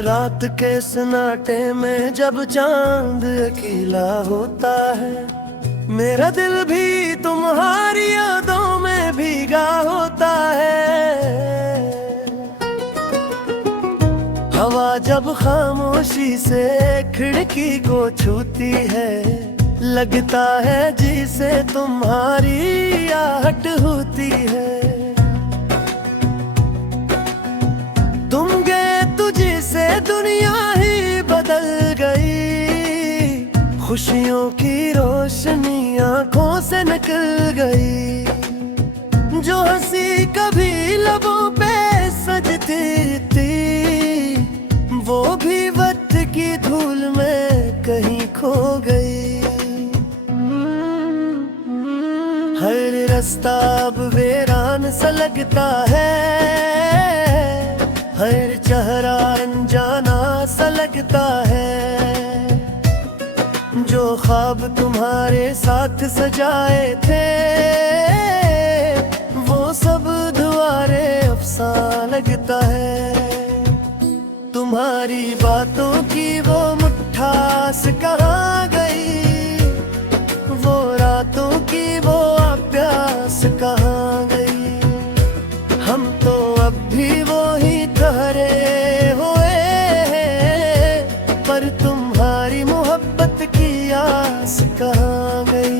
रात के सन्नाटे में जब चांद अकेला होता है, मेरा दिल भी तुम्हारी यादों में भीगा होता है। हवा जब खामोशी से खिड़की को छूती है, लगता है जिसे तुम्हारी आहट होती है। तुम गए तुझी से दुनिया ही बदल गई, खुशियों की रोशनी आंखों से निकल गई। जो हंसी कभी लबों पे सजती थी, वो भी वक्त की धूल में कहीं खो गई। हर रास्ता अब वीरान सा लगता है, हर चेहरा अनजाना सा लगता है। जो ख्वाब तुम्हारे साथ सजाए थे, वो सब दुआरे अफसाना लगता है। तुम्हारी बातों की वो मिठास कहाँ गई, वो रातों की वो प्यास कहाँ गई। हम तो अब भी वो ही ठहरे हुए हैं, पर तुम्हारी मोहब्बत की आस कहाँ गई।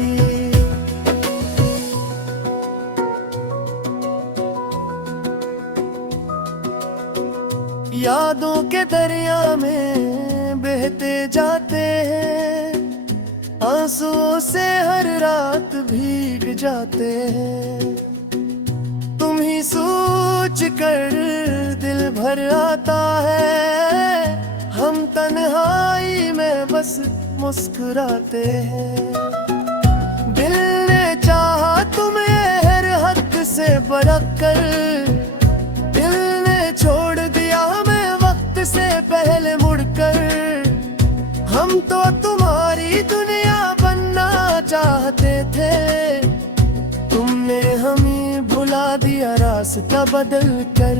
यादों के दरिया में बहते जाते हैं, आंसुओं से हर रात भीग जाते हैं। तुम ही सोच कर दिल भर आता है, हम तन्हाई में बस मुस्कुराते हैं। दिल ने चाहा तुम्हें हर हद से बढ़क कर, दिल ने छोड़ दिया हमें वक्त से पहले मुड़कर। हम तो तुम्हारी दुनिया बनना चाहते थे, तुमने हमें भुला दिया रास्ता बदल कर।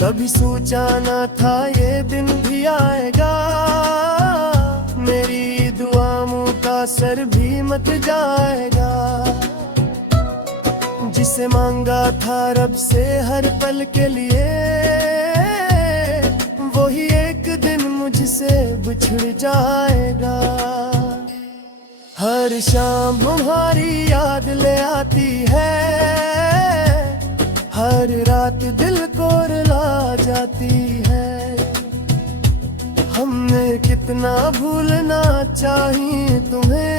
कभी सोचा ना था ये दिन भी आएगा, मेरी दुआओं का सर भी मत जाएगा। जिसे मांगा था रब से हर पल के लिए, वही एक दिन मुझसे बिछड़ जाएगा। हर शाम तुम्हारी याद ले आती है, हर रात दिल को रुला जाती है। हमने कितना भूलना चाहिए तुम्हें,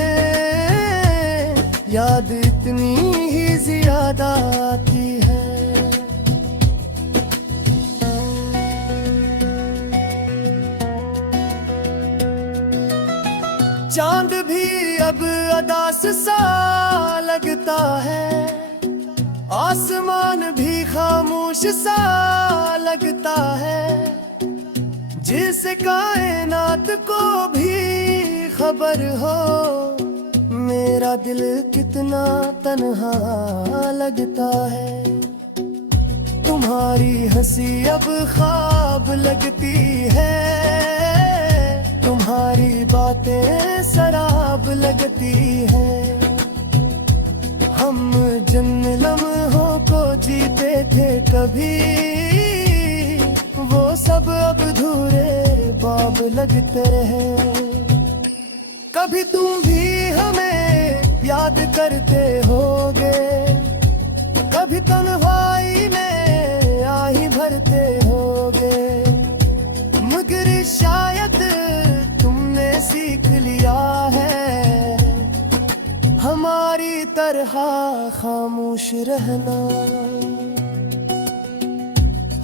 याद इतनी ही ज्यादा आती है। चांद भी अब अदास सा लगता है, आसमान भी खामोश सा लगता है। जिसे कायनात को भी खबर हो, मेरा दिल कितना तन्हा लगता है। तुम्हारी हंसी अब ख्वाब लगती है, तुम्हारी बातें शराब लगती है। हम जिन लम्हों को जीते थे कभी, वो सब अब अधूरे ख्वाब लगते हैं। कभी तुम भी हमें याद करते होगे, कभी तन्हाई में आही भरते होगे। मगर शायद तुमने सीख लिया है, हमारी तरह खामोश रहना।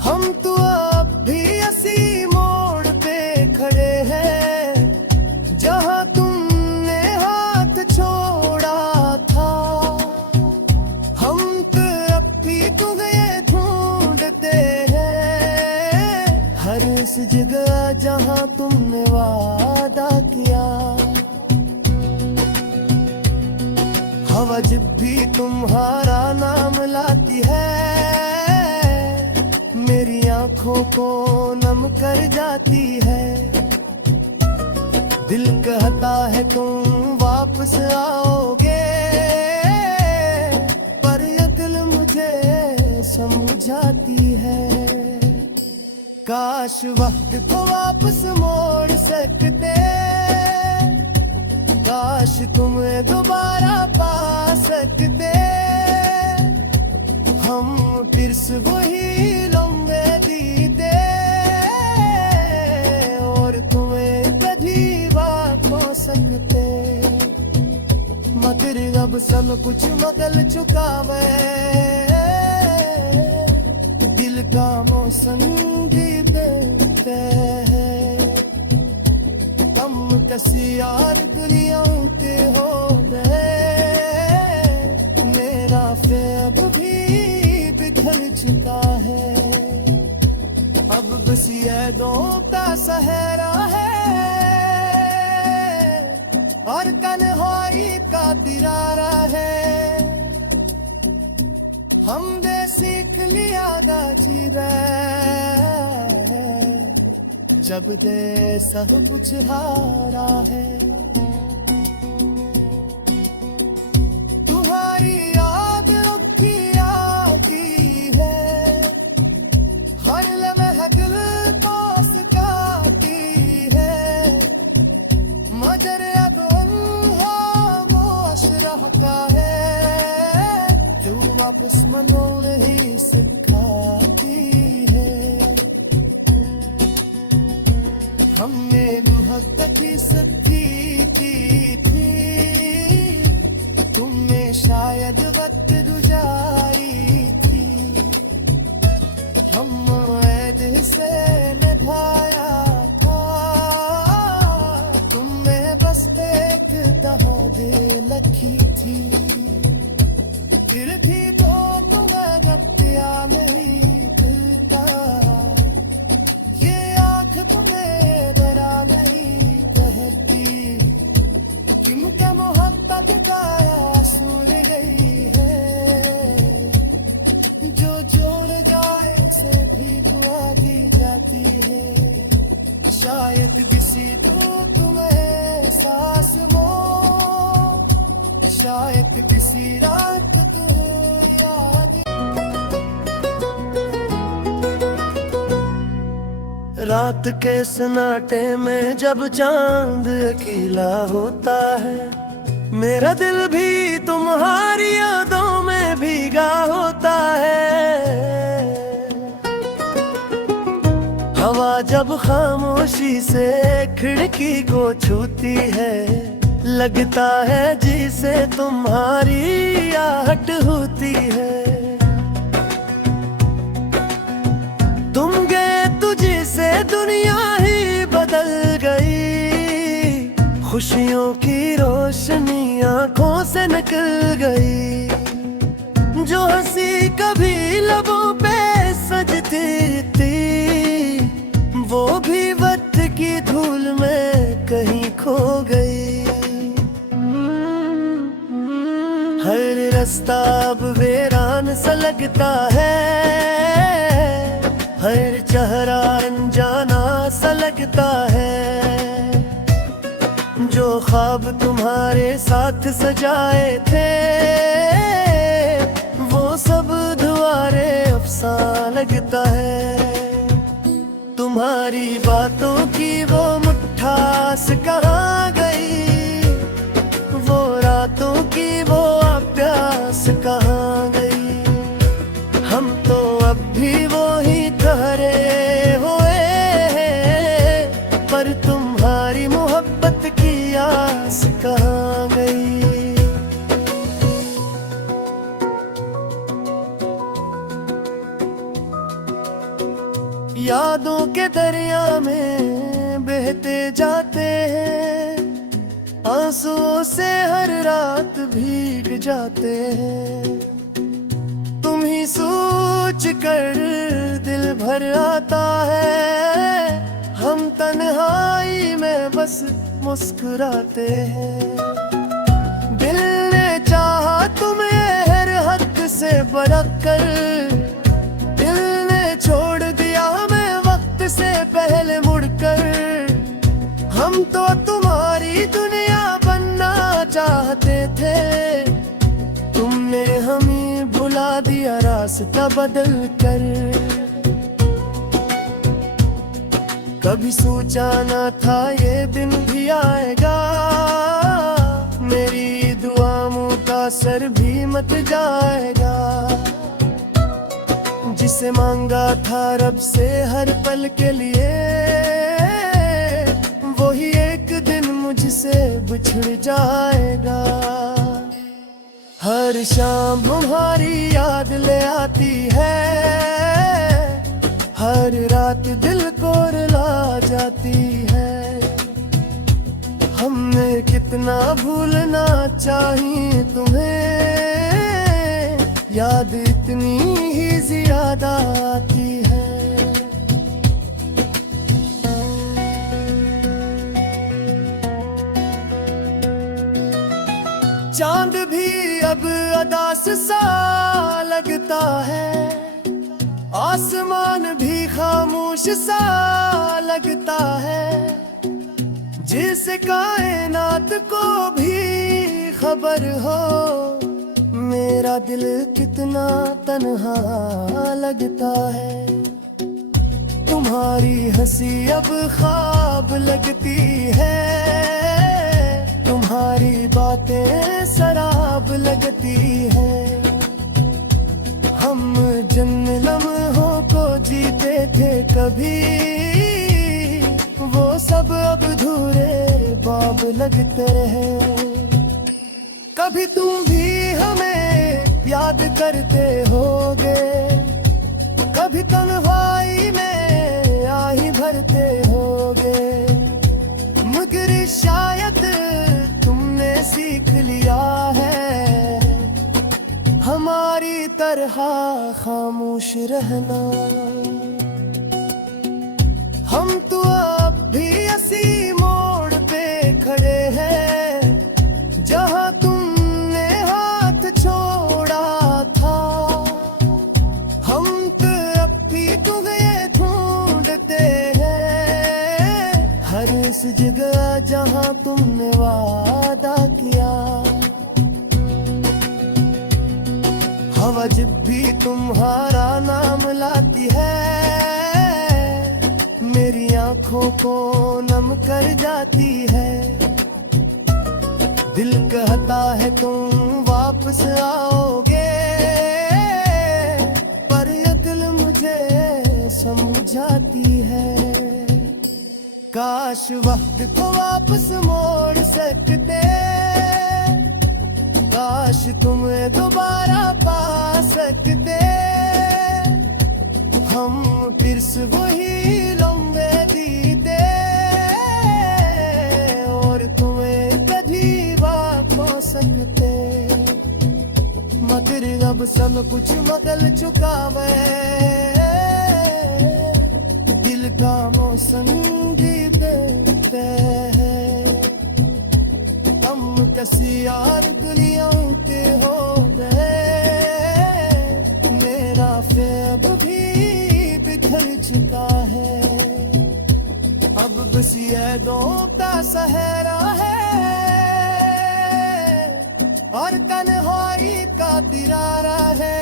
हम तो अब भी इसी मोड़ पे खड़े हैं, जहाँ तुमने हाथ छोड़ा था। हम तो अब भी तुम्हें ढूंढते हैं, हर उस जगह जहाँ तुमने वादा किया। हवा जब भी तुम्हारा नाम लाती है, मेरी आंखों को नम कर जाती है। दिल कहता है तुम वापस आओगे, पर ये दिल मुझे समझाती है। काश वक्त को वापस मोड़ सकते, काश तुम्हें दोबारा पा सकते। हम फिर से वही लम्हे जीते और तुम्हें कभी वापस सकते। मगर अब सब कुछ बदल चुका मैं, दिल का मौसम भी देते हैं। कम कसी यार दुनिया के हो गए, मेरा ख्वाब भी बिखर चुका है। अब बस यादों का सहरा है और तन्हाई का तिरारा है। हमने सीख लिया जीना, जब दे सब कुछ हारा है। तुम्हारी याद की आती है, हर लम्हे दिल को सताती है। मगर अब खामोश रहता है, तू वापस मनो नहीं सिखाती है। हमने मोहब्बत ही सच्ची की थी, तुमने शायद वक्त रुझाई थी। हम ऐद से निभाया था, तुमने बस एक दहा दे लखी थी। फिर भी तो तुम्हें गत्या नहीं भूलता, ये आँख तुम्हें डरा नहीं कहती। किनका मोहब्बत का सूर गई है, जो जोड़ जाए से भी दुआ दी जाती है। शायद किसी धूप में सांस मो, शायद किसी रात को याद। रात के सन्नाटे में जब चांद अकेला होता है, मेरा दिल भी तुम्हारी यादों में भीगा होता है। हवा जब खामोशी से खिड़की को छूती है, लगता है जिसे तुम्हारी आहट होती है। तुम गए तुझे से दुनिया ही बदल गई, खुशियों की रोशनी आंखों से निकल गई। जो हंसी कभी लबों पे सजती थी, वो भी वक्त की धूल में कहीं खो गई। हर रास्ता अब वीरान सा लगता है, हर चेहरा अनजाना सा लगता है। जो ख्वाब तुम्हारे साथ सजाए थे, वो सब दुआरे अफसाना लगता है। तुम्हारी बातों की वो मिठास कहाँ गई, वो रातों की वो प्यास कहाँ गई। हम तो अब भी वो ही ठहरे हुए हैं, पर तुम्हारी मोहब्बत की आस कहाँ गई। यादों के दरिया में बहते जाते हैं, आंसुओं से हर रात भीग जाते हैं। तुम ही सोच कर दिल भर आता है, हम तन्हाई में बस मुस्कुराते हैं। दिल ने चाहा तुम्हें हर हद से बढ़कर, दिल ने छोड़ दिया हमें तो तुम्हारी दुनिया बनना चाहते थे, तुमने हमें भुला दिया रास्ता बदल कर। कभी सोचा ना था ये दिन भी आएगा, मेरी दुआओं का सर भी मत जाएगा। जिसे मांगा था रब से हर पल के लिए, वही एक दिन मुझसे बिछड़ जाएगा। हर शाम तुम्हारी याद ले आती है, हर रात दिल को रुला जाती है। हमने कितना भूलना चाहिए तुम्हें, याद इतनी ही ज्यादा आती है। चांद भी अब उदास सा लगता है, आसमान भी खामोश सा लगता है। जिसे कायनात को भी खबर हो, मेरा दिल कितना तन्हा लगता है। तुम्हारी हंसी अब ख्वाब लगती है, तुम्हारी बातें शराब लगती है। हम जिन लम्हों को जीते थे कभी, वो सब अब अधूरे ख्वाब लगते रहे। कभी तुम भी हमें याद करते होगे, कभी तन्हाई में आही भरते होगे। मगर शायद तुमने सीख लिया है, हमारी तरह खामोश रहना। हम तो अब भी इसी मोड़ पे खड़े हैं, जहाँ तुमने हाथ छोड़ा था। हम तो अब भी तुम्हें ढूंढते हैं, हर उस जगह जहाँ तुमने वादा किया। हवा जब भी तुम्हारा नाम लाती है, मेरी आंखों को नम कर जाती है। दिल कहता है तुम वापस आओगे, पर ये दिल मुझे समझाती है। काश वक्त को वापस मोड़ सकते, काश तुम्हें दोबारा पा सकते। हम फिर से वही लम्बे जीते, और तुम्हें कभी वापस सकते। मगर अब सब कुछ बदल चुका है, दिल का मौसम जीते हैं। हम कैसी यार दुनिया के हो गए, मेरा ख्वाब भी बिखर चुका है। अब बस यादों का सहारा है, और तन्हाई का तिरारा है।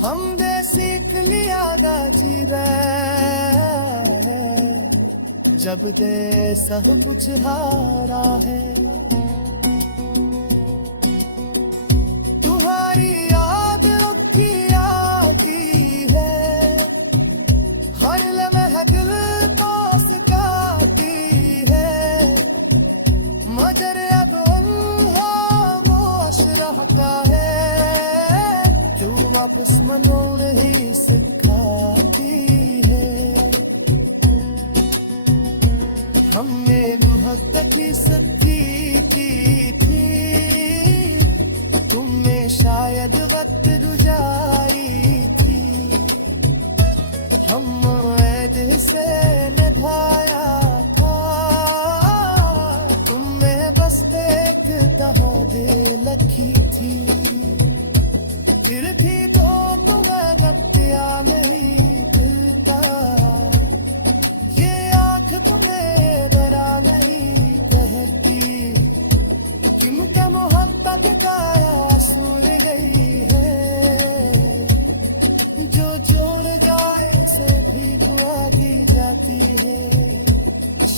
हमने सीख लिया जीना, जब दे सब कुछ हारा है। तुम्हारी याद की आती है, हर लम्हा दिल को सताती है। मगर अब खामोश रहता है, जो वापस मनोर ही सिखाती है। हमने मोहब्बत की सच्ची की थी, तुमने शायद वक्त रुझाई थी। हम ऐद से निभाया था, तुमने बस एक तहदीद लिखी थी। फिर भी तो तुम्हें रखा नहीं मिलता, ये आँख तुम्हें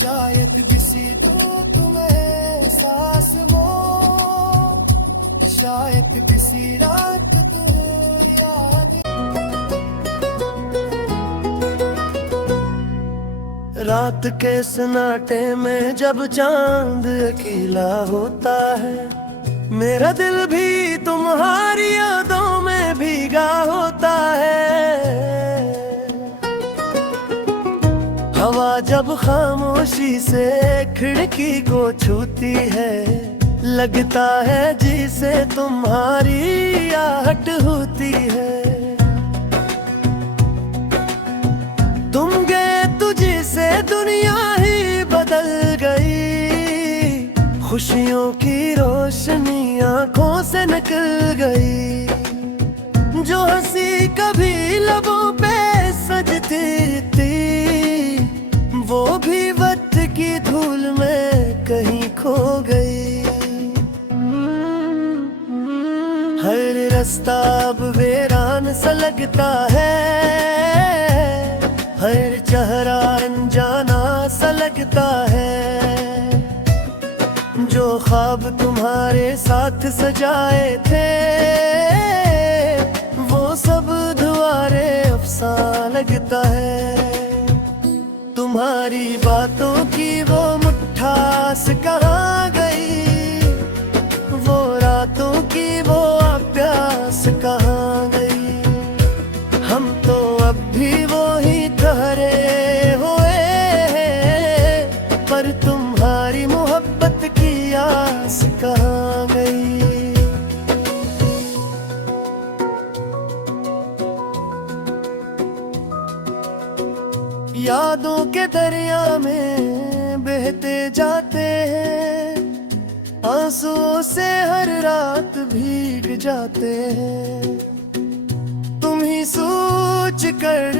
शायद किसी को तुम्हें सांस वो, शायद किसी रात को याद। रात के सन्नाटे में जब चांद अकेला होता है, मेरा दिल भी तुम्हारी यादों में भीगा होता है। हवा जब खामोशी से खिड़की को छूती है, लगता है जिसे तुम्हारी आहट होती है। तुम गए तुझे से दुनिया ही बदल गई, खुशियों की रोशनी आंखों से निकल गई। जो हंसी कभी लबों पे सजती थी, वो भी वक्त की धूल में कहीं खो गई। हर रास्ता अब वीरान सा लगता है, हर चेहरा अनजाना सा लगता है। जो ख्वाब तुम्हारे साथ सजाए थे, वो सब धुआरे अफसाना लगता है। तुम्हारी बातों की वो मिठास कहाँ गई, वो रातों की वो प्यास कहाँ गई। हम तो अब भी वो ही ठहरे हुए हैं, पर तुम्हारी मोहब्बत की आस कहाँ गई। यादों के दरिया में बहते जाते हैं, आंसुओं से हर रात भीग जाते हैं। तुम ही सोच कर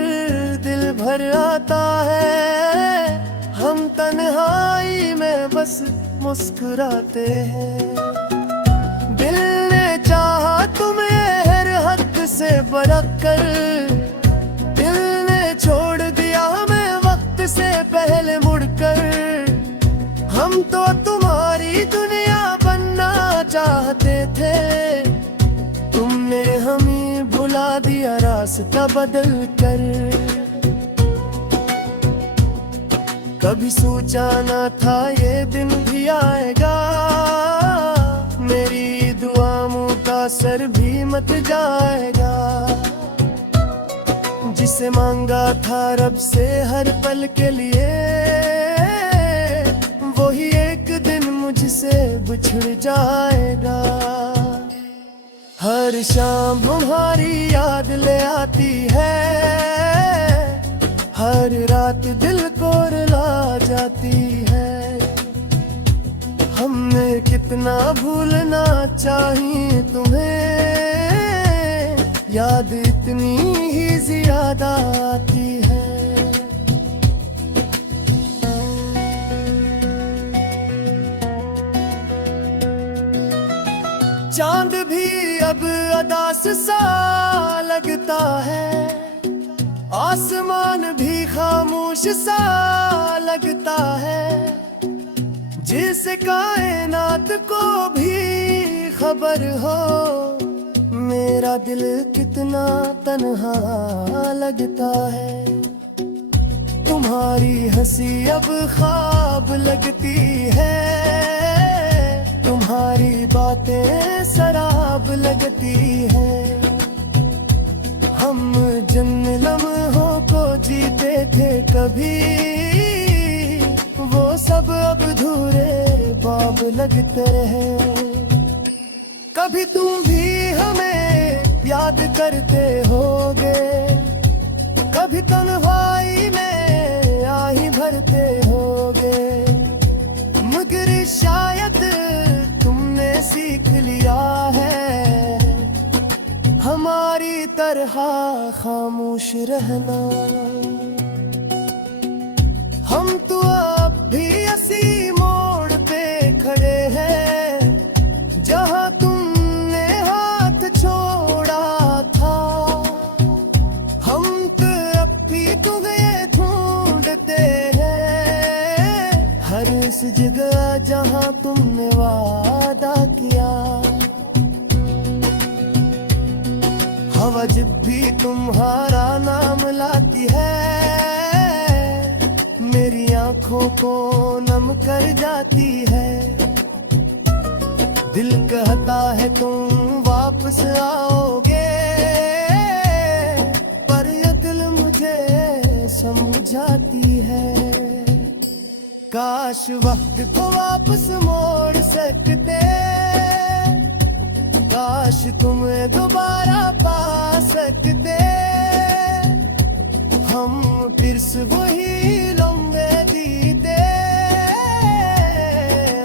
दिल भर आता है, हम तन्हाई में बस मुस्कुराते हैं। दिल ने चाहा तुम्हें हर हद से बढ़ कर, दिल ने छोड़ दिया हमें वक्त से पहले मुड़कर। हम तो तुम्हारी दुनिया बनना चाहते थे, तुमने हमें भुला दिया रास्ता बदल कर। कभी सोचा ना था ये दिन भी आएगा, मेरी दुआओं का सर भी मत जाएगा। जिसे मांगा था रब से हर पल के लिए, वही एक दिन मुझसे बिछड़ जाएगा। हर शाम तुम्हारी याद ले आती है, हर रात दिल को रुला जाती है। हमने कितना भूलना चाहिए तुम्हें, याद इतनी ही ज्यादा आती है। चांद भी अब अदास सा लगता है, आसमान भी खामोश सा लगता है। जिस कायनात को भी खबर हो, मेरा दिल कितना तन्हा लगता है। तुम्हारी हंसी अब ख्वाब लगती है, तुम्हारी बातें शराब लगती है। हम जिन लम्हों को जीते थे कभी, वो सब अब धूरे बाब लगते हैं। कभी तुम भी हमें याद करते होगे, कभी तन्हाई में आही भरते होगे। मगर शायद तुमने सीख लिया है हमारी तरह खामोश रहना। हम तो अब भी इसी मोड़ पे खड़े हैं, जहाँ तुमने हाथ छोड़ा था। हम तो अब भी तुम्हें ढूंढते हैं, जगह जहां तुमने वादा किया। हवा जब भी तुम्हारा नाम लाती है, मेरी आंखों को नम कर जाती है। दिल कहता है तुम वापस आओगे, पर ये दिल मुझे समझाती है। काश वक्त को वापस मोड़ सकते, काश तुम्हें दोबारा पा सकते। हम फिर से वही लम्बे जीते,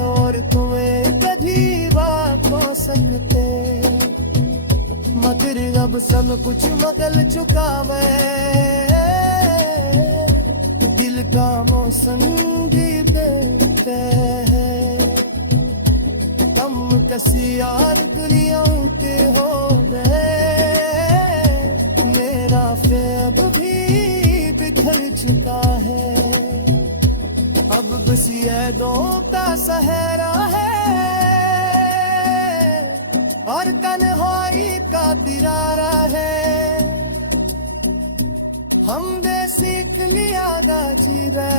और तुम्हें कभी वापस सकते। मगर अब सब कुछ बदल चुका मैं, दिल का मौसम भी बेटे है। तुम कसी यार दुनियाओं के हो गए, मेरा ख्वाब भी बिखर चुका है। अब बस यादों का सहारा है, और तन्हाई का दिरारा है। हमने सीख लिया जीवे,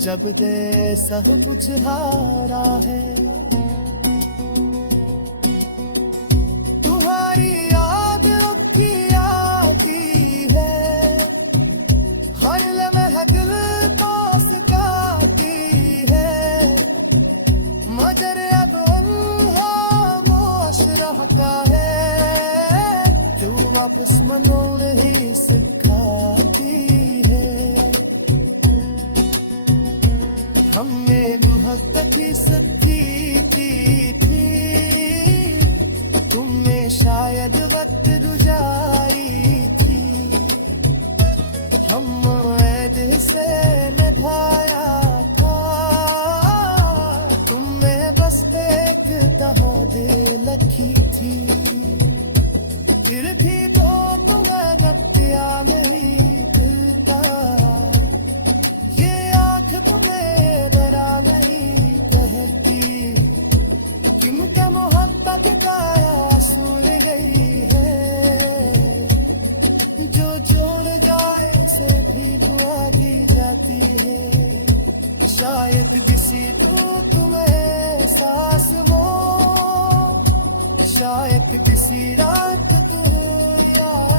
जब दे सब कुछ हारा है। तुम्हारी याद रुकी आती है, हर लम्हे दिल पास गाती है। मगर अब खामोश रहता है, तू वापस मनो नहीं सिखाती है। हमने मोहब्बत की सच्ची की थी, तुमने शायद वक्त रुझाई थी। हम ऐद से निभाया था, तुमने बस एक दहो दिल रखी थी। फिर भी तो तुम्हें गत्या नहीं दिलता, ये आँख तुम्हें डरा नहीं कहती। किनका मोहब्बत का आंसू गई है, जो जोड़ जाए से भी दुआ दी जाती है। शायद किसी को तुम्हें सांस मो, शायद किसी रात को याद